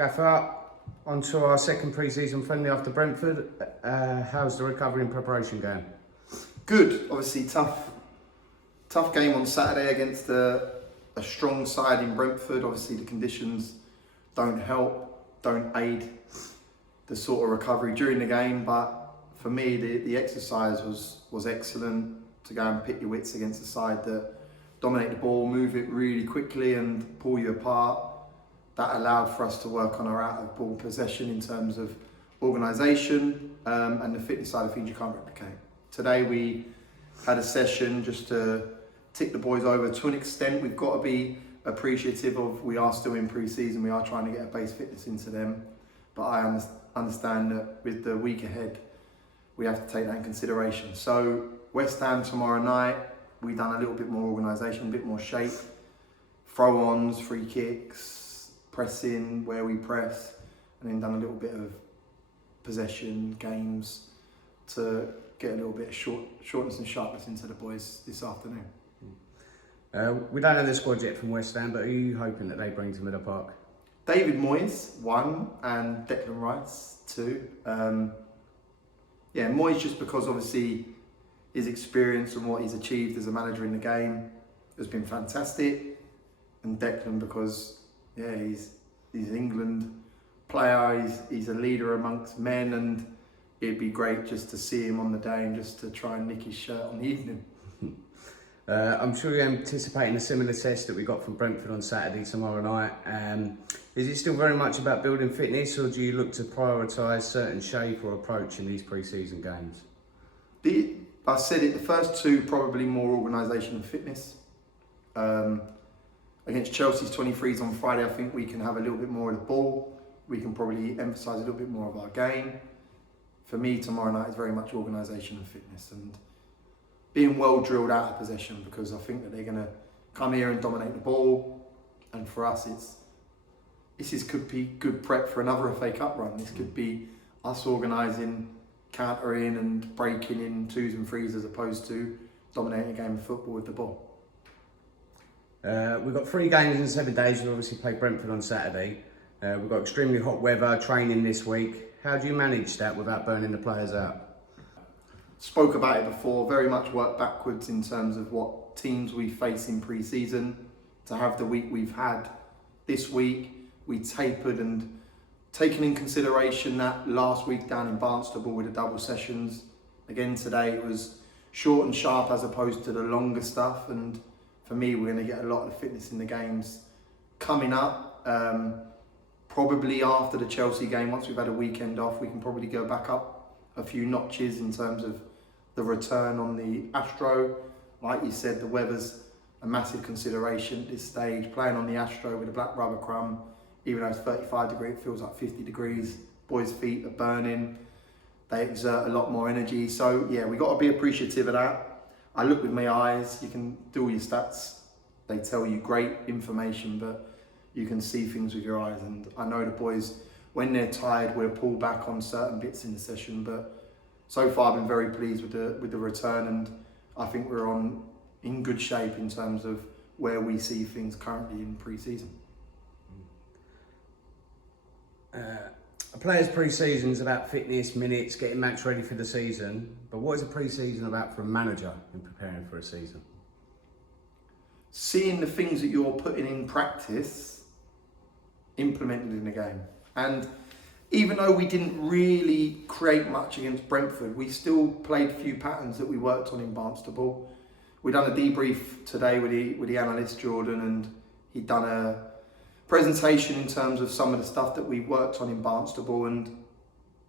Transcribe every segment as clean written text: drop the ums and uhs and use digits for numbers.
Gaffer, on to our second pre-season friendly after Brentford. How's the recovery and preparation going? Good. Obviously, tough game on Saturday against a strong side in Brentford. Obviously, the conditions don't aid the sort of recovery during the game. But for me, the exercise was excellent to go and pick your wits against a side that dominate the ball, move it really quickly, and pull you apart. That allowed for us to work on our out-of-ball possession in terms of organisation and the fitness side of things you can't replicate. Today we had a session just to tick the boys over to an extent. We've got to be appreciative of, we are still in pre-season, we are trying to get a base fitness into them, but I understand that with the week ahead we have to take that in consideration. So West Ham tomorrow night, we've done a little bit more organisation, a bit more shape, throw-ons, free kicks, pressing where we press, and then done a little bit of possession games to get a little bit of shortness and sharpness into the boys this afternoon. We don't know the squad yet from West Ham, but are you hoping that they bring to Middle Park? David Moyes, 1, and Declan Rice, 2. Moyes just because obviously his experience and what he's achieved as a manager in the game has been fantastic, and Declan because he's an England player, he's a leader amongst men, and it'd be great just to see him on the day and just to try and nick his shirt on the evening. I'm sure you're anticipating a similar test that we got from Brentford on Saturday tomorrow night. Is it still very much about building fitness, or do you look to prioritise certain shape or approach in these pre-season games? I said it, the first two probably more organisation and fitness. Against Chelsea's 23s on Friday, I think we can have a little bit more of the ball. We can probably emphasise a little bit more of our game. For me, tomorrow night is very much organisation and fitness and being well drilled out of possession, because I think that they're going to come here and dominate the ball. And for us, this could be good prep for another FA Cup run. This could be us organising, countering and breaking in 2s and 3s as opposed to dominating a game of football with the ball. We've got 3 games in 7 days. We've obviously played Brentford on Saturday. We've got extremely hot weather, training this week. How do you manage that without burning the players out? Spoke about it before, very much work backwards in terms of what teams we face in pre-season. To have the week we've had this week, we tapered and taken in consideration that last week down in Barnstable with the double sessions. Again today it was short and sharp as opposed to the longer stuff, and for me we're going to get a lot of fitness in the games coming up. Probably after the Chelsea game, once we've had a weekend off, we can probably go back up a few notches in terms of the return on the Astro. Like you said, the weather's a massive consideration at this stage. Playing on the Astro with a black rubber crumb, even though it's 35 degrees, it feels like 50 degrees. Boys' feet are burning. They exert a lot more energy. So yeah, we got to be appreciative of that. I look with my eyes. You can do all your stats. They tell you great information, but you can see things with your eyes. And I know the boys, when they're tired, we'll pull back on certain bits in the session. But so far, I've been very pleased with the return, and I think we're in good shape in terms of where we see things currently in pre-season. A player's pre-season is about fitness, minutes, getting match ready for the season. But what is a pre-season about for a manager in preparing for a season? Seeing the things that you're putting in practice implemented in the game. And even though we didn't really create much against Brentford, we still played a few patterns that we worked on in Barnstable. We done a debrief today with the analyst Jordan, and he'd done a presentation in terms of some of the stuff that we worked on in Barnstable, and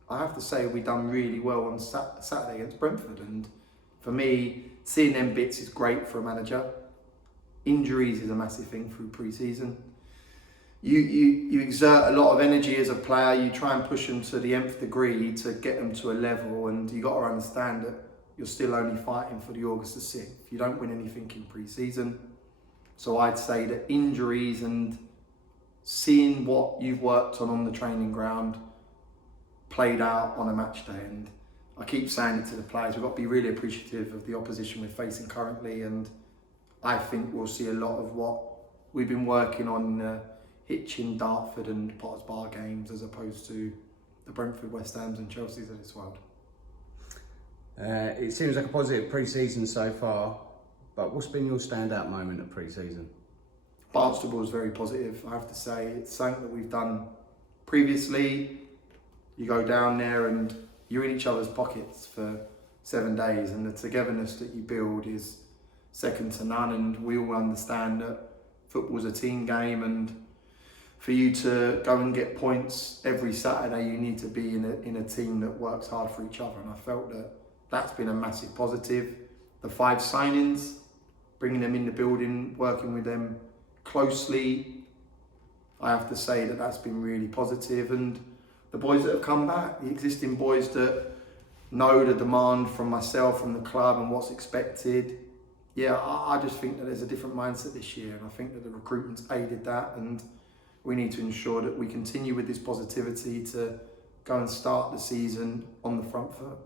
I have to say we done really well on Saturday against Brentford. And for me, seeing them bits is great for a manager. Injuries is a massive thing through pre-season. You exert a lot of energy as a player. You try and push them to the nth degree to get them to a level, and you got to understand that you're still only fighting for the August the 6th. You don't win anything in pre-season. So I'd say that injuries and seeing what you've worked on the training ground played out on a match day. And I keep saying it to the players, we've got to be really appreciative of the opposition we're facing currently, and I think we'll see a lot of what we've been working on Hitchin, Dartford and Potters Bar games as opposed to the Brentford, West Hams and Chelseas of this world. It seems like a positive pre-season so far, but what's been your standout moment of pre-season? Barnstable was very positive, I have to say. It's something that we've done previously. You go down there and you're in each other's pockets for 7 days, and the togetherness that you build is second to none, and we all understand that football's a team game, and for you to go and get points every Saturday, you need to be in a team that works hard for each other, and I felt that that's been a massive positive. The 5 signings, bringing them in the building, working with them closely, I have to say that that's been really positive. And the boys that have come back, the existing boys that know the demand from myself, from the club and what's expected. Yeah, I just think that there's a different mindset this year, and I think that the recruitment's aided that, and we need to ensure that we continue with this positivity to go and start the season on the front foot.